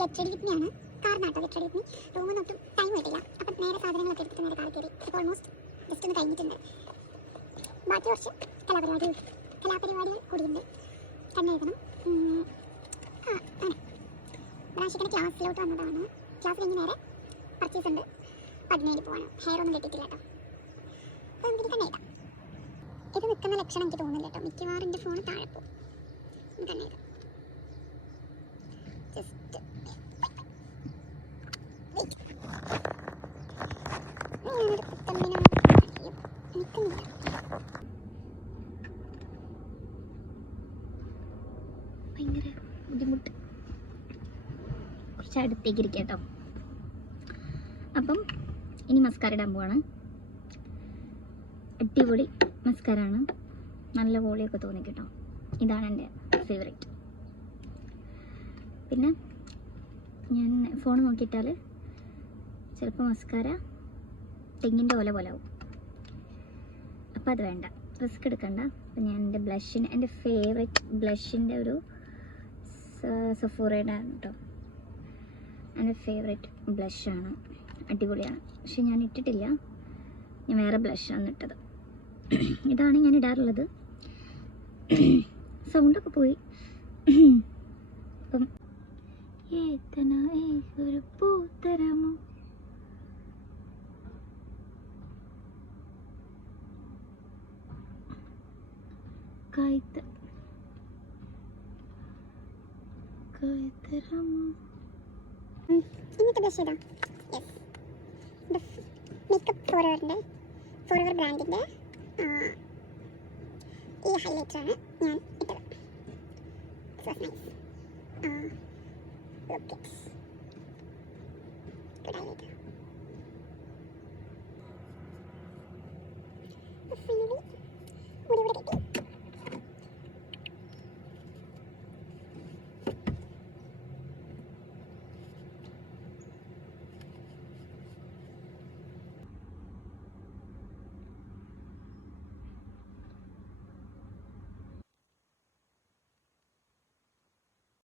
Get ready വിത്ത് ആണ് കാറിനാട്ടോ get ready വിത്ത് റൂമിൽ നിന്നൊട്ടും time കിട്ടില്ല അപ്പം നേരെ സാധനങ്ങളൊക്കെ എടുത്തിട്ട് നേരെ കാർ കയറി ഇപ്പോൾ ഓൾമോസ്റ്റ് ജസ്റ്റ് ഒന്ന് കഴിഞ്ഞിട്ടുണ്ട്. ബാക്കി കുറച്ച് കലാപരിപാടികൾ കലാപരിപാടികൾ കൂടിയുണ്ട്. തന്നെ എഴുതണം. ആ അങ്ങനെ. ഒരാഴ്ചക്കണ ക്ലാസ്സിലോട്ട് വന്നതാണ്. ക്ലാസ് കഴിഞ്ഞ് നേരെ പർച്ചേസ് ഉണ്ട്. പതിനേഴ് പോവാണ്. ഹെയർ ഒന്നും കിട്ടിയിട്ടില്ല കേട്ടോ. അപ്പോൾ നമുക്ക് തന്നെ എഴുതാം. ഇത് നിൽക്കുന്ന ലക്ഷണം എനിക്ക് തോന്നുന്നില്ല കേട്ടോ. മിക്കവാറും എന്റെ ഫോൺ താഴെ പോകും. നമുക്ക് തന്നെ എഴുതാം. ജസ്റ്റ് ഭയങ്കര ബുദ്ധിമുട്ട്. കുറച്ച് അടുത്തേക്ക് ഇരിക്കാം കേട്ടോ. അപ്പം ഇനി മസ്കാര ഇടാൻ പോവാണ്. അടിപൊളി മസ്കാരാണ് നല്ല വോളിയൊക്കെ തോന്നി കേട്ടോ. ഇതാണ് എന്റെ ഫേവറേറ്റ് പിന്നെ ഞാൻ ഫോൺ നോക്കിയിട്ടാൽ ചിലപ്പോൾ മസ്കാര തെങ്ങിന്റെ ഓല പോലെ ആവും. അപ്പോൾ അത് വേണ്ട. റിസ്ക് എടുക്കണ്ട. അപ്പം ഞാൻ എന്റെ ബ്ലഷിന് എന്റെ ഫേവറേറ്റ് ബ്ലഷിന്റെ ഒരു സഫോറയുടെ ആണ് കേട്ടോ എന്റെ ഫേവറേറ്റ് ബ്ലഷാണ് അടിപൊളിയാണ്. പക്ഷെ ഞാൻ ഇട്ടിട്ടില്ല. ഞാൻ വേറെ ബ്ലഷാണ് ഇട്ടത്. ഇതാണ് ഞാൻ ഇടാറുള്ളത്. സൗണ്ടൊക്കെ പോയി അപ്പം ഏത്തന ഒരു പൂത്തരമോ കായ്ത്ത കായ്ത്തരമോ ഇന്നത്തെ ബ്ലഷ് ചെയ്താ യെസ് മേക്കപ്പ് ഫോറവറിന്റെ ഫോറവർ ബ്രാൻഡിന്റെ ഈ ഹൈലൈറ്ററാണ് ഞാൻ ഇട്ടത്. Nice look it good highlighter finally